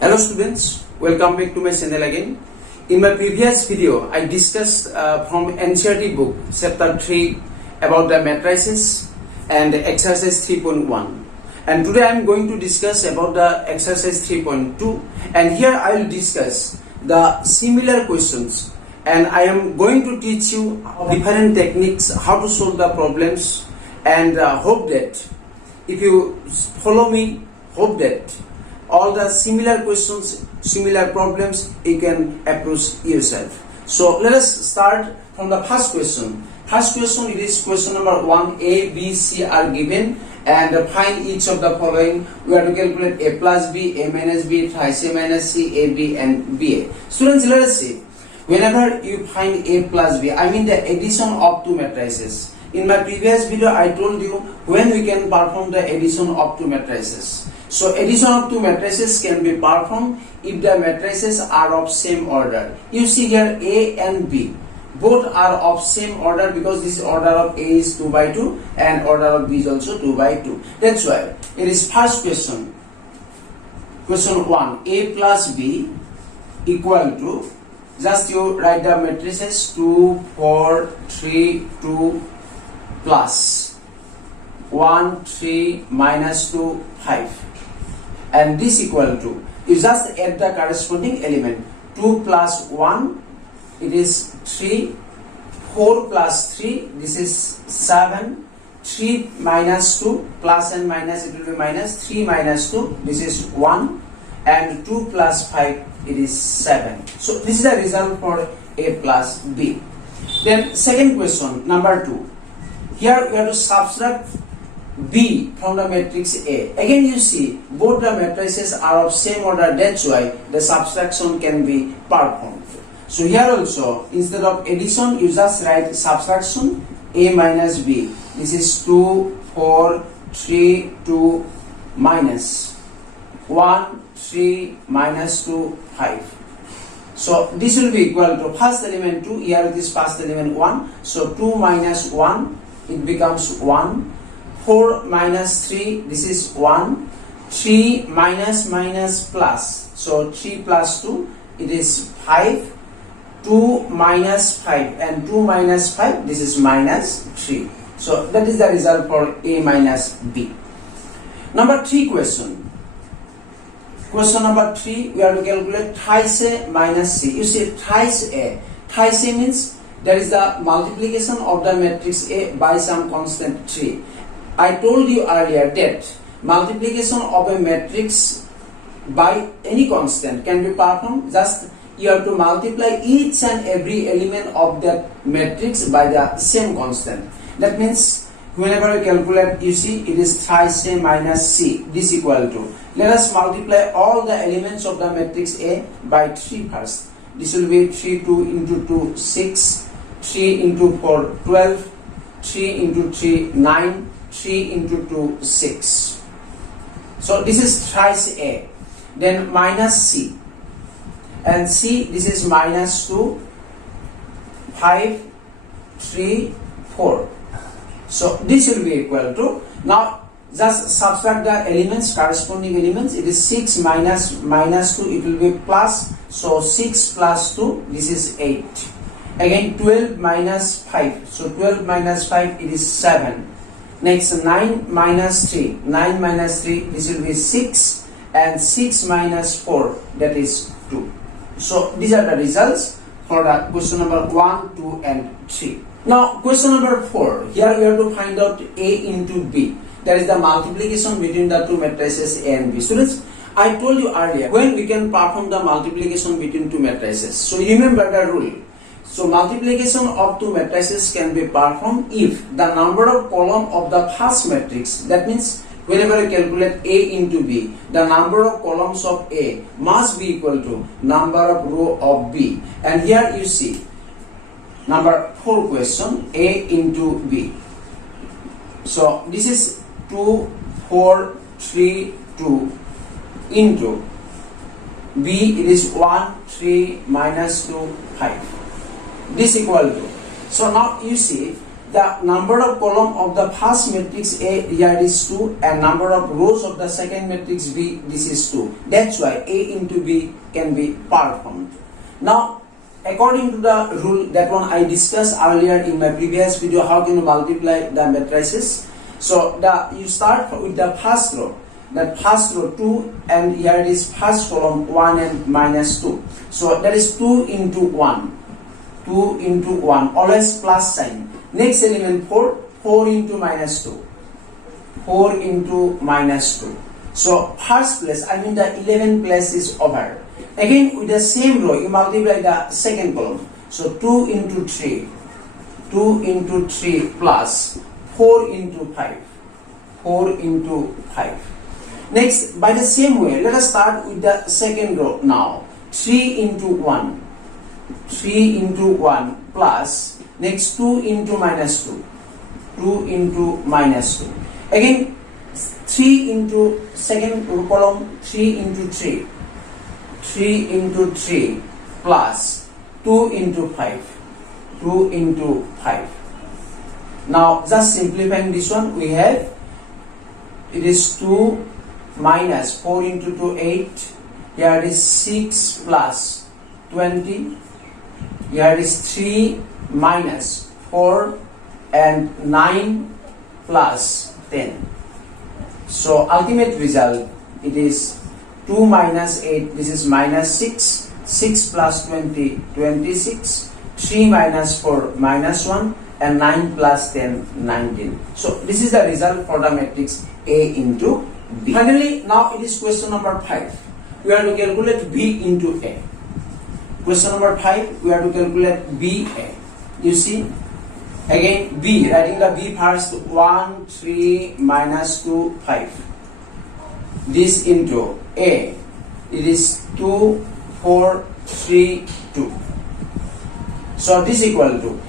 Hello students, welcome back to my channel again. In my previous video, I discussed from NCERT book, chapter 3 about the matrices and exercise 3.1. And today I am going to discuss about the exercise 3.2, and here I will discuss the similar questions, and I am going to teach you different techniques, how to solve the problems, and hope that if you follow me, hope that all the similar questions, similar problems, you can approach yourself. So let us start from the first question. First question, it is question number 1. A, B, C are given and find each of the following. We have to calculate A plus B, A minus B, thrice A minus C, A B and BA. Students, let us see. Whenever you find A plus B, I mean the addition of two matrices. In my previous video, I told you when we can perform the addition of two matrices. So addition of two matrices can be performed if the matrices are of same order. You see here A and B, both are of same order because this order of A is 2 by 2 and order of B is also 2 by 2. That's why it is first question. Question 1, A plus B equal to, just you write the matrices 2, 4, 3, 2 plus 1, 3, minus 2, 5. And this equal to, you just add the corresponding element. 2 plus 1, it is 3, 4 plus 3, this is 7, 3 minus 2, plus and minus, it will be minus, 3 minus 2, this is 1, and 2 plus 5, it is 7. So this is the result for A plus B. Then second question, number 2. Here we have to subtract B from the matrix A. Again you see both the matrices are of same order, that's why the subtraction can be performed. So here also instead of addition you just write subtraction A minus B. This is 2, 4, 3, 2 minus 1, 3 minus 2, 5. So this will be equal to first element 2, here it is first element 1. So 2 minus 1, it becomes 1. 4 minus 3, this is 1. 3 minus minus plus, so 3 plus 2, it is 5. 2 minus 5 and 2 minus 5, this is minus 3. So that is the result for A minus B. Number 3 question. Question number 3, we have to calculate thrice A minus C. You see thrice A. Thrice A means that is the multiplication of the matrix A by some constant 3. I told you earlier that multiplication of a matrix by any constant can be performed. Just you have to multiply each and every element of that matrix by the same constant. That means whenever you calculate, you see it is thrice A minus C. This equal to, let us multiply all the elements of the matrix A by 3 first. This will be 3, 2 into 2, 6, 3 into 4, 12, 3 into 3, 9, 3 into 2, 6. So this is thrice A. Then minus C. And C, this is minus 2, 5, 3, 4. So this will be equal to, now just subtract the elements, corresponding elements. It is 6 minus minus 2, it will be plus. So 6 plus 2, this is 8. Again 12 minus 5. So 12 minus 5, it is 7. Next 9 minus 3. 9 minus 3, this will be 6. And 6 minus 4, that is 2. So these are the results for the question number 1, 2 and 3. Now question number 4. Here we have to find out A into B. That is the multiplication between the two matrices A and B. Students, I told you earlier when we can perform the multiplication between two matrices. So remember the rule. So multiplication of two matrices can be performed if the number of column of the first matrix, that means whenever you calculate A into B, the number of columns of A must be equal to number of row of B. And here you see number 4 question, A into B. So this is 2, 4, 3, 2 into B, it is 1, 3, minus 2, 5. This equal to, so now you see the number of column of the first matrix A here is 2 and number of rows of the second matrix B, this is 2. That's why A into B can be performed. Now, according to the rule that one I discussed earlier in my previous video, how can you multiply the matrices? So you start with the first row. That first row 2 and here it is first column 1 and minus 2. So that is 2 into 1. 2 into 1, always plus sign. Next element 4, 4 into minus 2. 4 into minus 2. So first place, I mean the 11th place is over. Again with the same row, you multiply the second column. So 2 into 3. 2 into 3 plus 4 into 5. 4 into 5. Next, by the same way, let us start with the second row now. 3 into 1. 3 into 1 plus next 2 into minus 2. 2 into minus 2. Again 3 into second column, 3 into 3. 3 into 3 plus 2 into 5. 2 into 5. Now just simplifying this one, we have it is 2 minus 4 into 2, 8. Here it is 6 plus 20. Here is 3 minus 4 and 9 plus 10. So ultimate result, it is 2 minus 8, this is minus 6. 6 plus 20, 26. 3 minus 4, minus 1. And 9 plus 10, 19. So this is the result for the matrix A into B. Finally, now it is question number 5. We are to calculate B into A. Question number 5, we are to calculate BA. You see, again B, writing the B first, 1, 3, minus 2, 5. This into A, it is 2, 4, 3, 2. So this equal to,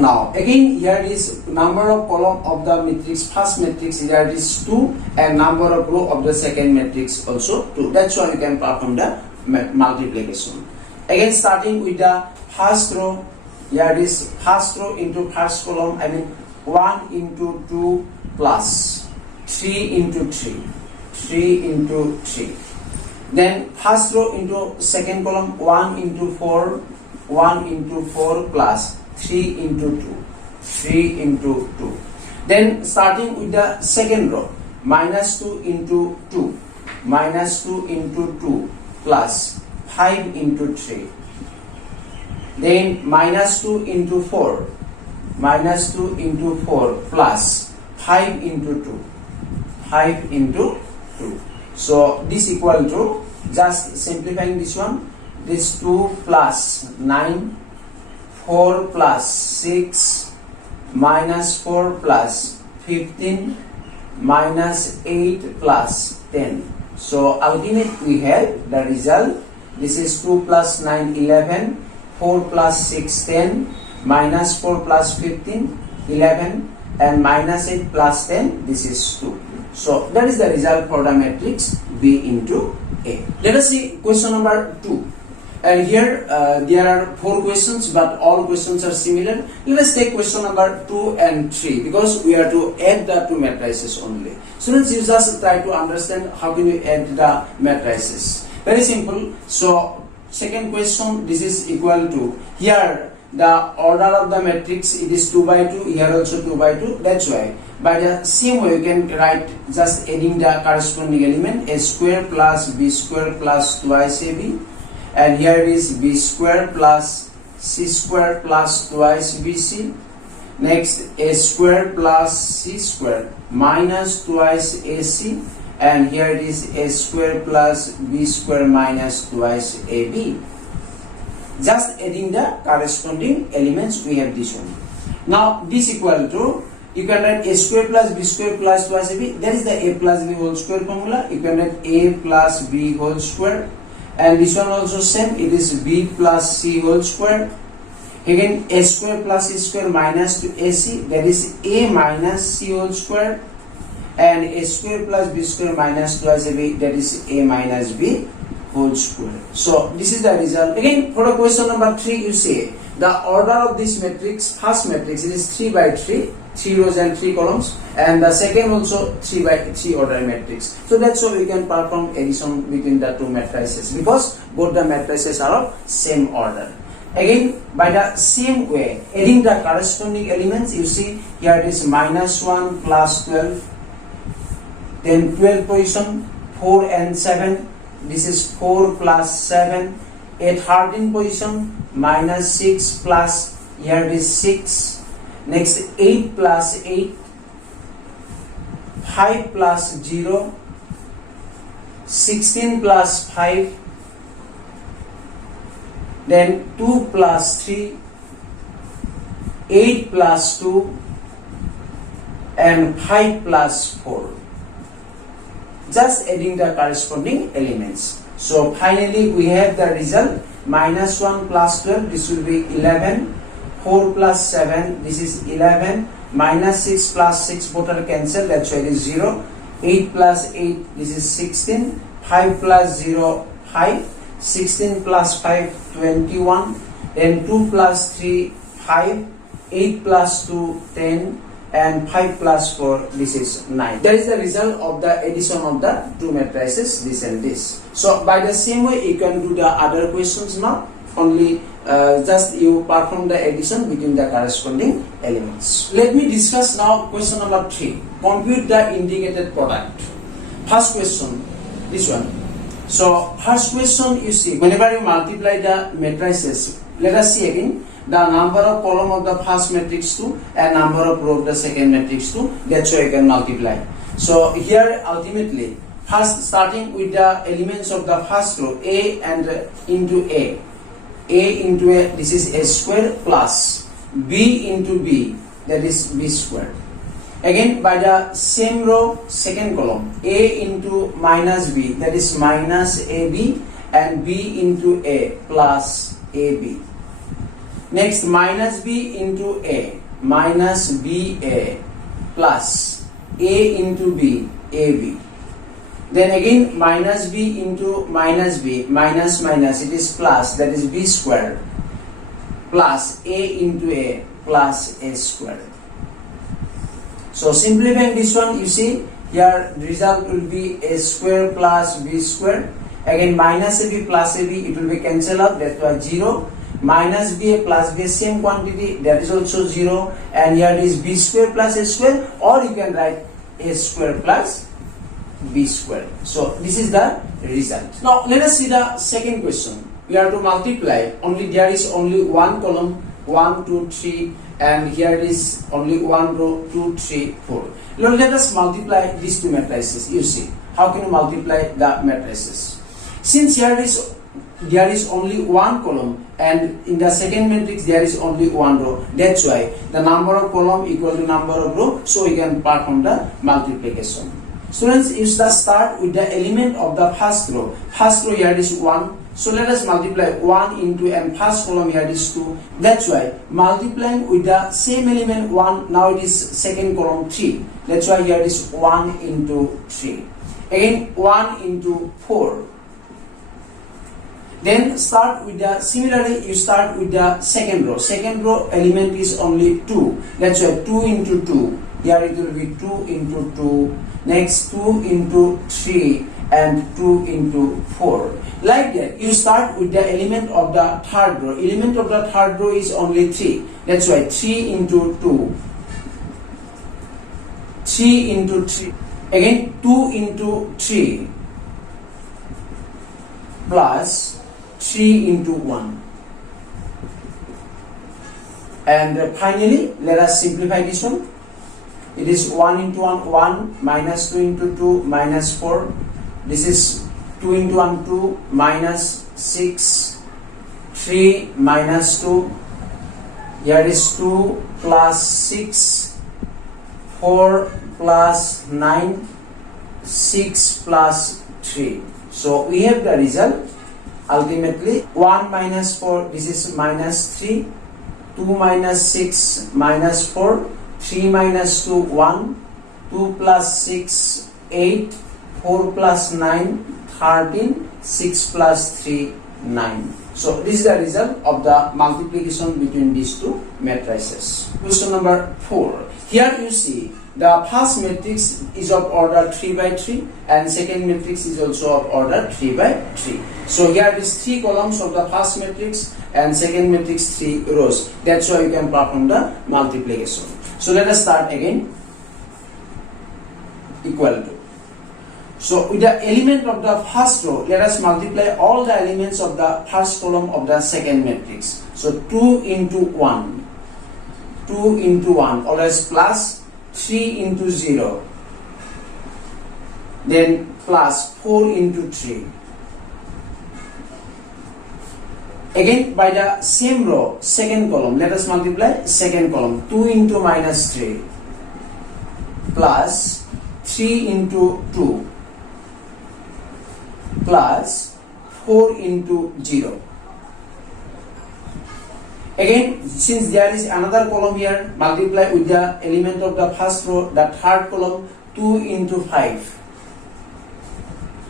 now again here is number of column of the matrix, first matrix here it is 2 and number of row of the second matrix also 2. That's why you can perform the multiplication. Again starting with the first row, here it is first row into first column, I mean 1 into 2 plus 3 into 3. 3 into 3. Then first row into second column, 1 into 4. 1 into 4 plus 3 into 2. 3 into 2. Then starting with the second row, minus 2 into 2. Minus 2 into 2 plus 5 into 3. Then minus 2 into 4. Minus 2 into 4 plus 5 into 2. 5 into 2. So this equal to, just simplifying this one, this 2 plus 9, 4 plus 6, minus 4 plus 15, minus 8 plus 10. So ultimate we have the result. This is 2 plus 9, 11, 4 plus 6, 10, minus 4 plus 15, 11, and minus 8 plus 10, this is 2. So that is the result for the matrix B into A. Let us see question number 2. And here there are 4 questions, but all questions are similar. Let us take question number 2 and 3 because we are to add the 2 matrices only. Students, you just try to understand how can you add the matrices. Very simple. So second question, this is equal to, here the order of the matrix, it is 2 by 2, here also 2 by 2. That's why by the same way you can write just adding the corresponding element, a square plus b square plus twice ab. And here it is b square plus c square plus twice bc. Next a square plus c square minus twice ac. And here it is a square plus b square minus twice ab. Just adding the corresponding elements, we have this one. Now this equal to, you can write a square plus b square plus twice ab. That is the a plus b whole square formula. You can write a plus b whole square. And this one also same, it is b plus c whole square. Again a square plus c square minus to ac, that is a minus c whole square. And a square plus b square minus twice ab, that is a minus b whole square. So this is the result. Again for the question number 3, you say the order of this matrix, first matrix, it is 3 by 3, 3 rows and 3 columns, and the second also 3 by 3 order matrix. So that's why we can perform addition between the two matrices, because both the matrices are of same order. Again, by the same way, adding the corresponding elements, you see here it is -1 plus 12, then 12 position, 4 and 7, this is 4 plus 7, at 13 position, -6 plus, here it is 6, next 8 plus 8, 5 plus 0, 16 plus 5, then 2 plus 3, 8 plus 2, and 5 plus 4. Just adding the corresponding elements. So finally we have the result -1 plus 12, this will be 11, 4 plus 7, this is 11, -6 plus 6 both are cancelled, that's why it is 0, 8 plus 8, this is 16, 5 plus 0, 5, 16 plus 5, 21, then 2 plus 3, 5, 8 plus 2, 10, and 5 plus 4, this is 9. That is the result of the addition of the two matrices, this and this. So by the same way you can do the other questions now, only just you perform the addition between the corresponding elements. Let me discuss now question number 3. Compute the integrated product. First question, this one. So first question, you see, whenever you multiply the matrices, let us see again the number of column of the first matrix 2 and number of row of the second matrix 2. That's why you can multiply. So here ultimately, first starting with the elements of the first row, A and into A into A, this is A square, plus B into B, that is B square. Again by the same row, second column, A into minus B, that is minus AB, and B into A plus AB. Next minus B into A, minus BA, plus A into B, AB. Then again minus B into minus B, minus minus, it is plus, that is B square, plus A into A, plus A square. So simplifying this one, you see here the result will be A square plus B square. Again minus AB plus AB, it will be cancelled out, that was 0. Minus BA plus B, same quantity, that is also 0. And here it is B square plus A square, or you can write A square plus B square. So this is the result. Now let us see the second question. We have to multiply, only there is only one column, 1, 2, 3, and here is only one row, 2, 3, 4. Now let us multiply these two matrices. You see, how can you multiply the matrices? Since here there is only one column, and in the second matrix there is only one row, that's why the number of column equal to number of row, so we can perform the multiplication. Students, you start with the element of the first row. First row here is 1. So let us multiply 1 into, and first column here is 2. That's why multiplying with the same element 1, now it is second column 3. That's why here it is 1 into 3. Again 1 into 4. Then start with the, similarly you start with the second row. Second row element is only 2. That's why 2 into 2. Here it will be 2 into 2. Next 2 into 3 and 2 into 4. Like that, you start with the element of the third row. Element of the third row is only 3. That's why 3 into 2. 3 into 3. Again 2 into 3 plus 3 into 1. And finally, let us simplify this one. It is 1 into 1, 1, minus 2 into 2, minus 4. This is 2 into 1, 2, minus 6, 3, minus 2. Here is 2 plus 6, 4 plus 9, 6 plus 3. So we have the result. Ultimately 1 minus 4, this is minus 3, 2 minus 6, minus 4, 3 minus 2, 1, 2 plus 6, 8, 4 plus 9, 13, 6 plus 3, 9. So this is the result of the multiplication between these two matrices. Question number 4. Here you see the first matrix is of order 3 by 3 and second matrix is also of order 3 by 3. So here is 3 columns of the first matrix and second matrix 3 rows. That's why you can perform the multiplication. So let us start again. Equal to. So with the element of the first row, let us multiply all the elements of the first column of the second matrix. So 2 into 1. 2 into 1, always plus 3 into 0. Then plus 4 into 3. Again by the same row, second column, let us multiply second column. 2 into minus 3 plus 3 into 2 plus 4 into 0. Again, since there is another column here, multiply with the element of the first row, the third column, 2 into 5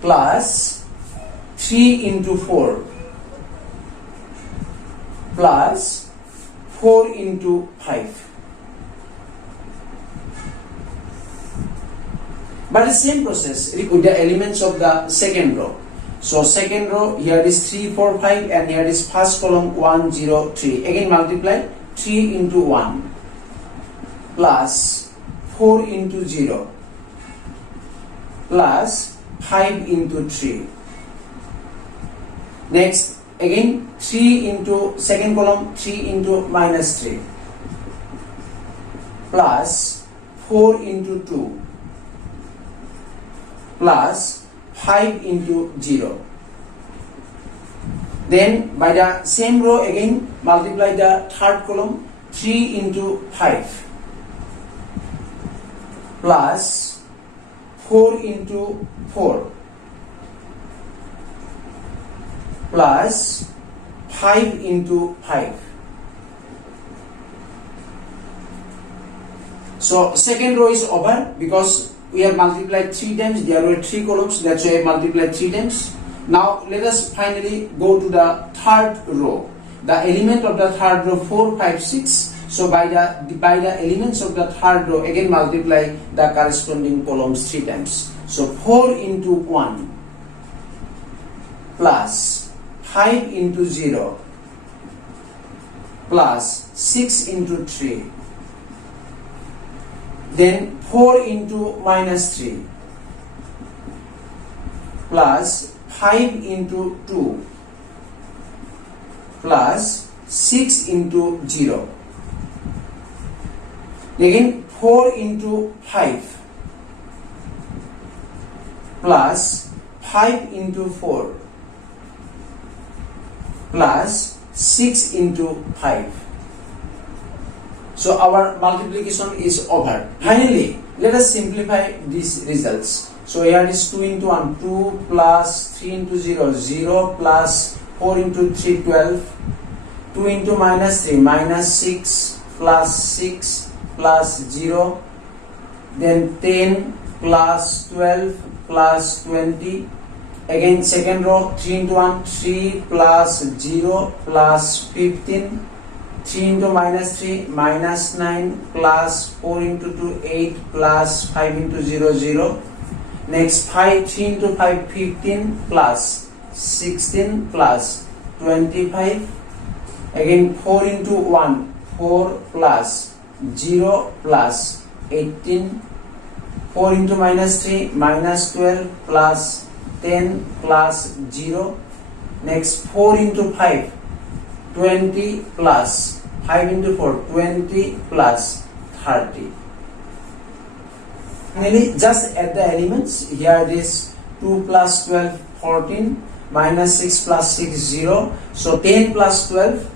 plus 3 into 4 plus 4 into 5. But the same process with the elements of the second row. So second row, here is 3, 4, 5 and here is first column 1, 0, 3. Again multiply 3 into 1 plus 4 into 0 plus 5 into 3. Next again 3 into second column, 3 into minus 3 plus 4 into 2 plus 5 into 0. Then by the same row again multiply the third column, 3 into 5 plus 4 into 4 plus 5 into 5. So second row is over because we have multiplied 3 times. There were 3 columns, that's why I multiplied 3 times. Now let us finally go to the third row. The element of the third row 4, 5, 6. So by the elements of the third row again multiply the corresponding columns 3 times. So 4 into 1 plus 5 into 0 plus 6 into 3. Then 4 into minus 3 plus 5 into 2 plus 6 into 0. Again 4 into 5 plus 5 into 4 plus 6 into 5. So our multiplication is over. Finally, let us simplify these results. So here is 2 into 1, 2 plus 3 into 0, 0 plus 4 into 3, 12. 2 into minus 3, minus 6 plus 6 plus 0. Then 10 plus 12 plus 20. Again second row, 3 into 1, 3 plus 0 plus 15. 3 into minus 3, minus 9 plus 4 into 2, 8 plus 5 into 0, 0. Next 3 into 5, 15 plus 16 plus 25. Again 4 into 1, 4 plus 0 plus 18. 4 into minus 3, minus 12 plus 10 plus 0. Next 4 into 5, 20 plus 5 into 4, 20 plus 30. Finally, just add the elements. Here it is 2 plus 12, 14, minus 6 plus 6, 0. So 10 plus 12,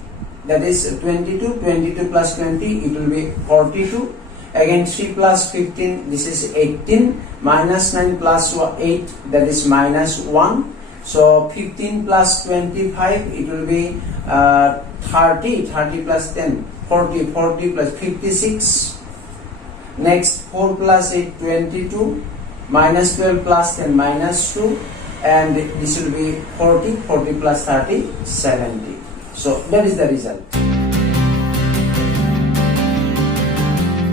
that is 22, 22 plus 20, it will be 42. Again 3 plus 15, this is 18, minus 9 plus 8, that is minus 1. So 15 plus 25, it will be 30, 30 plus 10, 40, 40 plus 56. Next 4 plus 8, 22, minus 12 plus 10, minus 2. and this will be 40 plus 30 70. So that is the result.